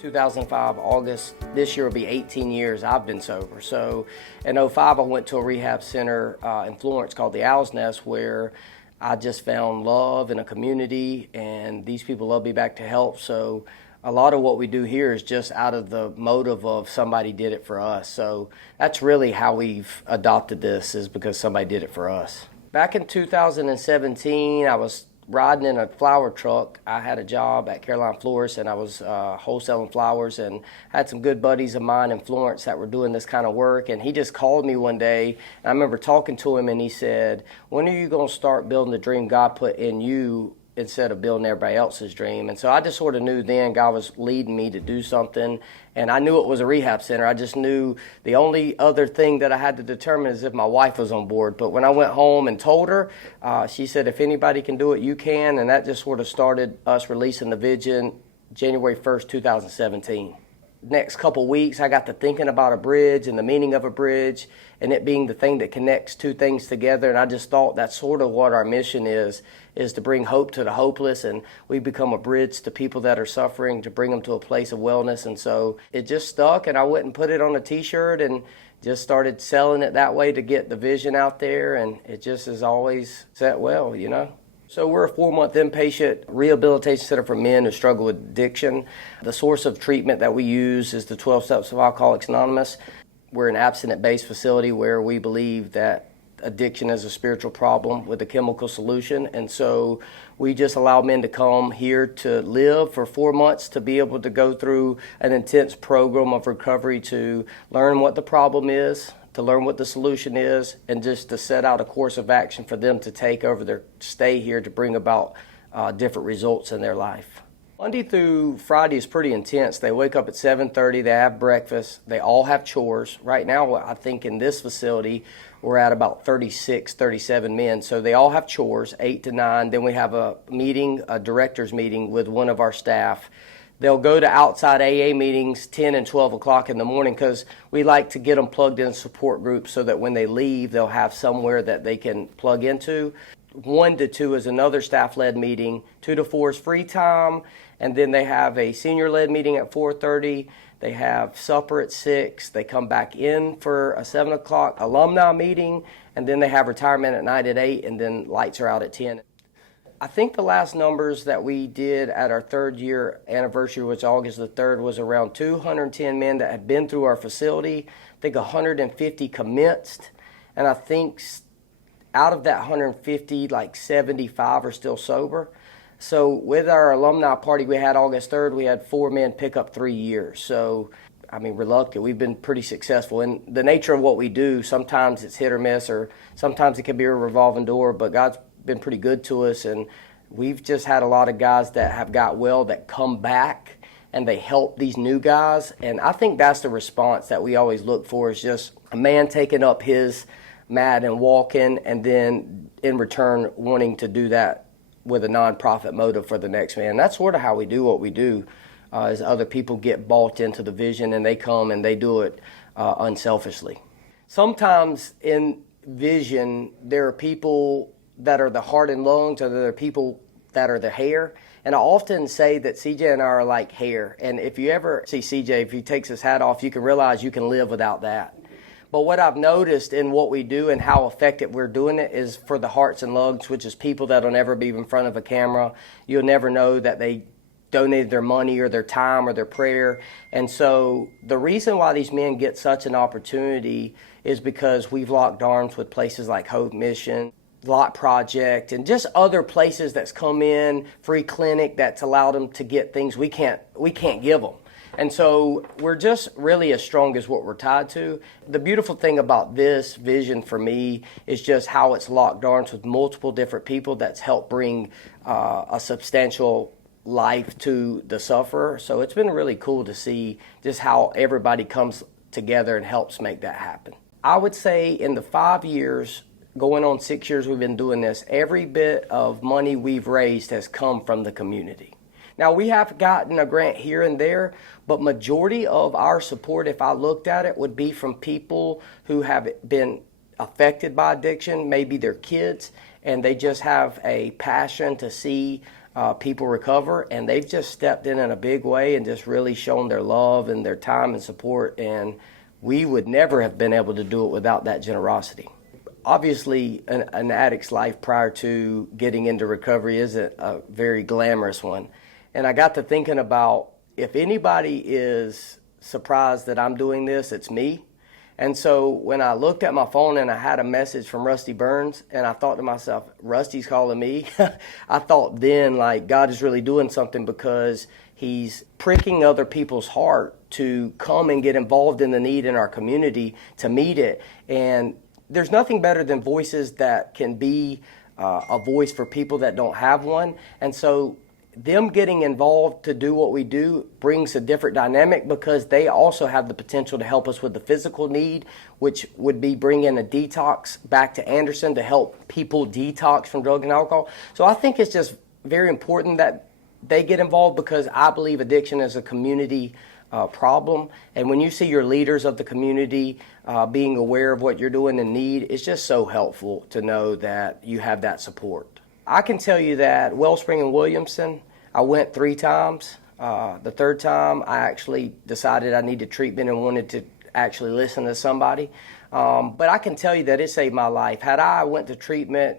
2005, August, this year will be 18 years I've been sober. So in '05, I went to a rehab center in Florence called the Owl's Nest, where I just found love in a community, and these people love me back to help. So a lot of what we do here is just out of the motive of somebody did it for us. So that's really how we've adopted this, is because somebody did it for us. Back in 2017, I was riding in a flower truck. I had a job at Caroline Florist, and I was wholesaling flowers, and I had some good buddies of mine in Florence that were doing this kind of work, and he just called me one day, and I remember talking to him, and he said, "When are you going to start building the dream God put in you instead of building everybody else's dream?" And so I just sort of knew then God was leading me to do something, and I knew it was a rehab center. I just knew the only other thing that I had to determine is if my wife was on board. But when I went home and told her, she said, "If anybody can do it, you can." And that just sort of started us releasing the vision January 1st, 2017. Next couple weeks, I got to thinking about a bridge and the meaning of a bridge, and it being the thing that connects two things together. And I just thought that's sort of what our mission is to bring hope to the hopeless, and we become a bridge to people that are suffering, to bring them to a place of wellness. And so it just stuck, and I went and put it on a t-shirt and just started selling it that way to get the vision out there, and it just has always set well, you know. So we're a 4-month inpatient rehabilitation center for men who struggle with addiction. The source of treatment that we use is the 12 Steps of Alcoholics Anonymous. We're an abstinent-based facility where we believe that addiction is a spiritual problem with a chemical solution. And so we just allow men to come here to live for 4 months, to be able to go through an intense program of recovery, to learn what the problem is, to learn what the solution is, and just to set out a course of action for them to take over their stay here to bring about different results in their life. Monday through Friday is pretty intense. They wake up at 7:30, they have breakfast, they all have chores. Right now, I think in this facility, we're at about 36, 37 men. So they all have chores, 8 to 9. Then we have a meeting, a director's meeting with one of our staff. They'll go to outside AA meetings 10 and 12 o'clock in the morning, because we like to get them plugged in support groups so that when they leave, they'll have somewhere that they can plug into. 1 to 2 is another staff-led meeting. 2 to 4 is free time. And then they have a senior-led meeting at 4:30. They have supper at 6. They come back in for a 7 o'clock alumni meeting. And then they have retirement at night at 8, and then lights are out at 10. I think the last numbers that we did at our 3rd year anniversary, which August the 3rd, was around 210 men that had been through our facility. I think 150 commenced, and I think out of that 150, like 75 are still sober. So with our alumni party we had August 3rd, we had 4 men pick up 3 years. So, I mean, we're lucky. We've been pretty successful. And the nature of what we do, sometimes it's hit or miss, or sometimes it can be a revolving door, but God's been pretty good to us, and we've just had a lot of guys that have got well that come back and they help these new guys. And I think that's the response that we always look for, is just a man taking up his mat and walking, and then in return wanting to do that with a nonprofit motive for the next man. That's sort of how we do what we do, is other people get bought into the vision, and they come and they do it unselfishly. Sometimes in vision there are people that are the heart and lungs, or there are people that are the hair. And I often say that CJ and I are like hair. And if you ever see CJ, if he takes his hat off, you can realize you can live without that. But what I've noticed in what we do and how effective we're doing it is for the hearts and lungs, which is people that'll never be in front of a camera. You'll never know that they donated their money or their time or their prayer. And so the reason why these men get such an opportunity is because we've locked arms with places like Hope Mission, Lot Project, and just other places that's come in, free clinic that's allowed them to get things we can't give them. And so we're just really as strong as what we're tied to. The beautiful thing about this vision for me is just how it's locked arms with multiple different people that's helped bring a substantial life to the sufferer. So it's been really cool to see just how everybody comes together and helps make that happen. I would say in the 5 years, going on 6 years we've been doing this, every bit of money we've raised has come from the community. Now, we have gotten a grant here and there, but majority of our support, if I looked at it, would be from people who have been affected by addiction, maybe their kids, and they just have a passion to see people recover, and they've just stepped in a big way and just really shown their love and their time and support, and we would never have been able to do it without that generosity. Obviously, an addict's life prior to getting into recovery isn't a very glamorous one, and I got to thinking about, if anybody is surprised that I'm doing this, it's me. And so when I looked at my phone and I had a message from Rusty Burns, and I thought to myself, Rusty's calling me, I thought then, like, God is really doing something, because he's pricking other people's heart to come and get involved in the need in our community, to meet it. And there's nothing better than voices that can be a voice for people that don't have one. And so them getting involved to do what we do brings a different dynamic, because they also have the potential to help us with the physical need, which would be bringing a detox back to Anderson to help people detox from drug and alcohol. So I think it's just very important that they get involved, because I believe addiction is a community problem. And when you see your leaders of the community being aware of what you're doing and need, it's just so helpful to know that you have that support. I can tell you that Wellspring and Williamson, I went 3 times. The third time, I actually decided I needed treatment and wanted to actually listen to somebody. But I can tell you that it saved my life. Had I went to treatment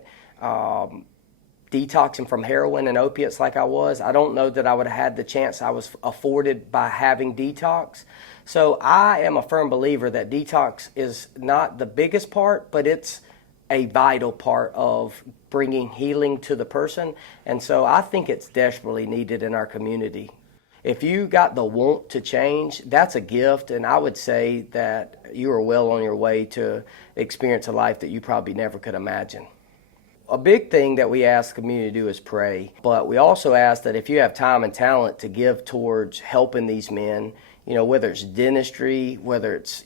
detoxing from heroin and opiates like I was, I don't know that I would have had the chance I was afforded by having detox. So I am a firm believer that detox is not the biggest part, but it's a vital part of bringing healing to the person. And so I think it's desperately needed in our community. If you got the want to change, that's a gift, and I would say that you are well on your way to experience a life that you probably never could imagine. A big thing that we ask the community to do is pray, but we also ask that if you have time and talent to give towards helping these men, whether it's dentistry, whether it's,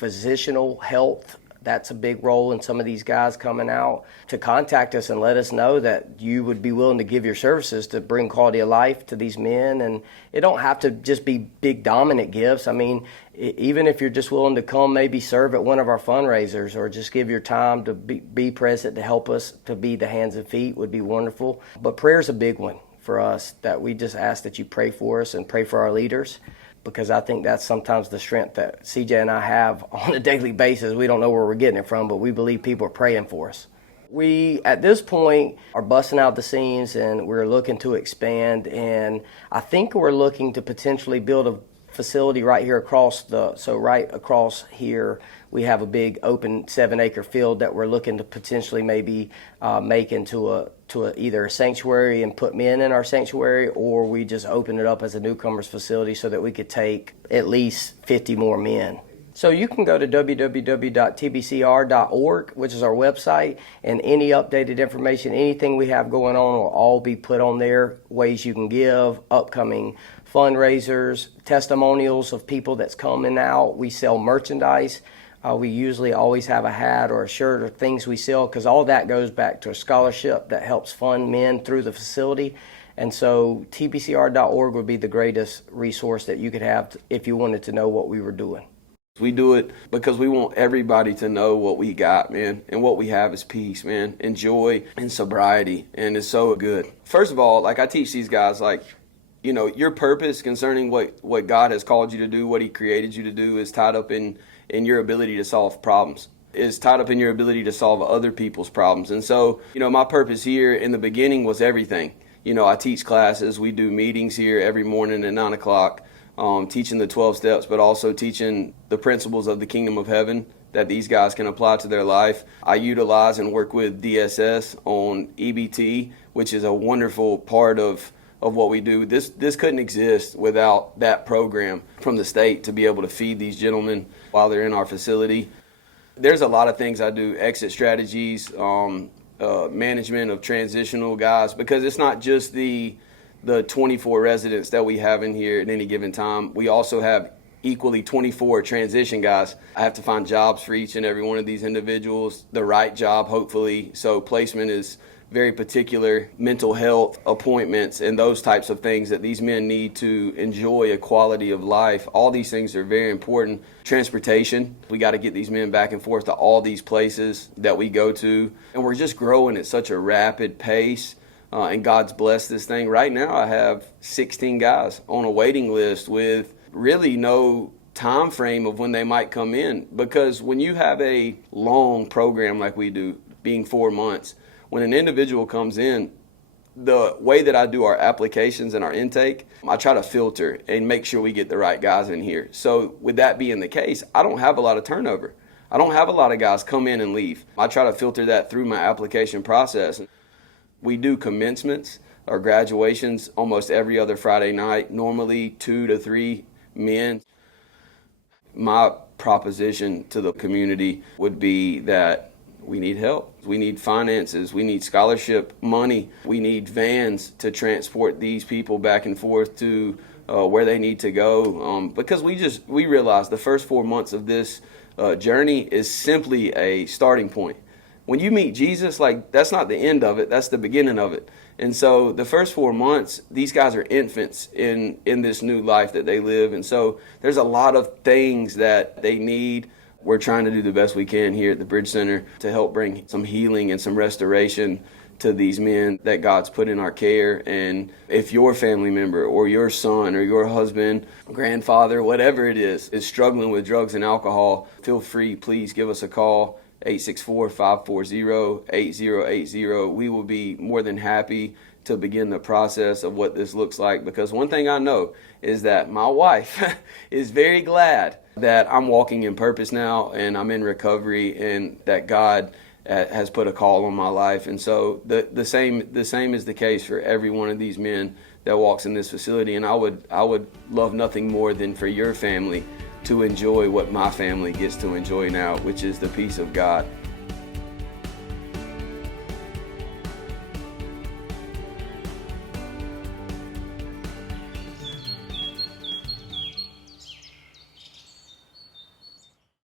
physicianal health, that's a big role in some of these guys coming out, to contact us and let us know that you would be willing to give your services to bring quality of life to these men. And it don't have to just be big dominant gifts. I mean, even if you're just willing to come maybe serve at one of our fundraisers, or just give your time to be present to help us to be the hands and feet, would be wonderful. But prayer's a big one for us, that we just ask that you pray for us and pray for our leaders, because I think that's sometimes the strength that CJ and I have on a daily basis. We don't know where we're getting it from, but we believe people are praying for us. We, at this point, are busting out the seams, and we're looking to expand, and I think we're looking to potentially build a facility right here right across here, we have a big open 7-acre field that we're looking to potentially maybe make into either a sanctuary and put men in our sanctuary, or we just open it up as a newcomers facility so that we could take at least 50 more men. So you can go to www.tbcr.org, which is our website, and any updated information, anything we have going on will all be put on there. Ways you can give, upcoming fundraisers, testimonials of people that's coming out. We sell merchandise. We usually always have a hat or a shirt or things we sell, because all that goes back to a scholarship that helps fund men through the facility. And so tbcr.org would be the greatest resource that you could have if you wanted to know what we were doing. We do it because we want everybody to know what we got, man. And what we have is peace, man, and joy and sobriety. And it's so good. First of all, like, I teach these guys, like, your purpose concerning what God has called you to do, what he created you to do, is tied up in your ability to solve problems. Is tied up in your ability to solve other people's problems. And so, my purpose here in the beginning was everything. I teach classes. We do meetings here every morning at 9 o'clock. Teaching the 12 steps, but also teaching the principles of the kingdom of heaven that these guys can apply to their life. I utilize and work with DSS on EBT, which is a wonderful part of what we do. This couldn't exist without that program from the state to be able to feed these gentlemen while they're in our facility. There's a lot of things I do, exit strategies, management of transitional guys, because it's not just the 24 residents that we have in here at any given time. We also have equally 24 transition guys. I have to find jobs for each and every one of these individuals, the right job, hopefully. So placement is very particular, mental health, appointments, and those types of things that these men need to enjoy a quality of life. All these things are very important. Transportation, we got to get these men back and forth to all these places that we go to. And we're just growing at such a rapid pace. and God's blessed this thing. Right now, I have 16 guys on a waiting list with really no time frame of when they might come in. Because when you have a long program like we do, being 4 months, when an individual comes in, the way that I do our applications and our intake, I try to filter and make sure we get the right guys in here. So with that being the case, I don't have a lot of turnover. I don't have a lot of guys come in and leave. I try to filter that through my application process. We do commencements or graduations almost every other Friday night, normally 2 to 3 men. My proposition to the community would be that we need help. We need finances. We need scholarship money. We need vans to transport these people back and forth to where they need to go. Because we realize the first 4 months of this journey is simply a starting point. When you meet Jesus, like, that's not the end of it. That's the beginning of it. And so the first 4 months, these guys are infants in this new life that they live. And so there's a lot of things that they need. We're trying to do the best we can here at the Bridge Center to help bring some healing and some restoration to these men that God's put in our care. And if your family member or your son or your husband, grandfather, whatever it is struggling with drugs and alcohol, feel free, please give us a call, 864-540-8080. We will be more than happy to begin the process of what this looks like, because one thing I know is that my wife is very glad that I'm walking in purpose now and I'm in recovery, and that God has put a call on my life. And so the same is the case for every one of these men that walks in this facility. And I would love nothing more than for your family to enjoy what my family gets to enjoy now, which is the peace of God.